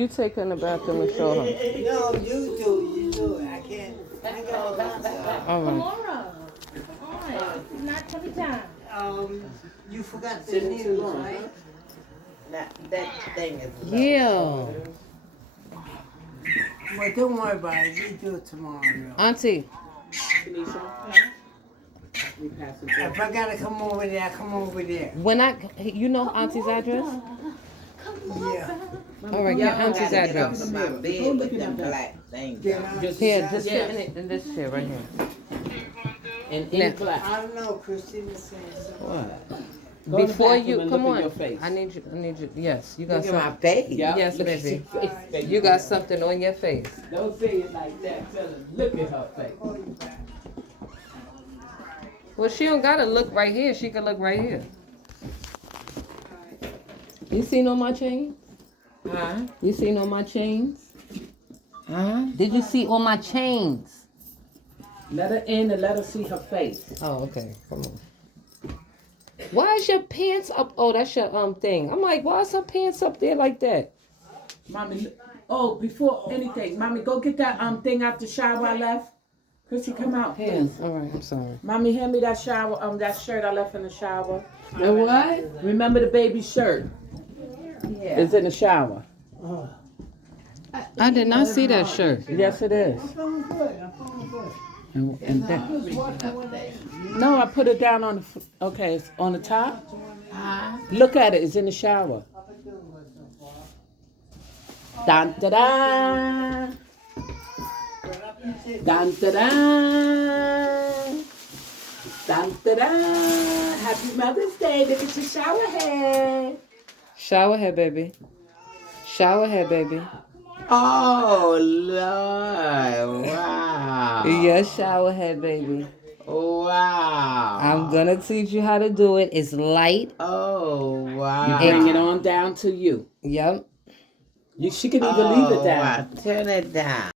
You take her in the bathroom and show her. No, you do. I can't. I got a lot of All right. Tomorrow. Alright. Not every time. You forgot the news, right? That thing is low. Yeah. Well, don't worry about it. We do it tomorrow. Though. Auntie. If I gotta come over there, I come over there. When you know Auntie's address? Yeah. All right, get Auntie's Gotta get off address. of my bed with them black things. Then on. I Here, just sit in this chair right here. And Now- in black. I don't know. Christina's saying something. Go in the Before bathroom you and come look on, in your face. I need you. Yes, you got Look at my something. face. Yeah, Yes, look at baby. your face, baby. You got something on your face. Don't say it like that. Tell her, look at her face. Well, she don't gotta look right here. She can look right here. You seen on my chain? Huh? You seen on my chains? Huh? Did you see on my chains? Let her in and let her see her face. Oh, okay. Come on. Why is your pants up? Oh, that's your thing. I'm like, why is her pants up there like that? Mommy, oh, before anything, mommy, go get that thing out the shower I left. Chrissy, come out, please. All right, I'm sorry. Mommy, hand me that shower, that shirt I left in the shower. The what? Remember the baby shirt? Yeah. It's in the shower. I did not see that shirt. Yes, it is. And that. No, I put it down on the. Okay, it's on the top. Look at it. It's in the shower. Dun da da. Dun da da. Dun da da. Happy Mother's Day. Look at your shower head. Shower head, baby. Shower head, baby. Oh, Lord. Wow. Yes, shower head, baby. Wow. I'm gonna teach you how to do it. It's light. Oh, wow. Bring it on down to you. Yep. She can even leave it down. Wow. Turn it down.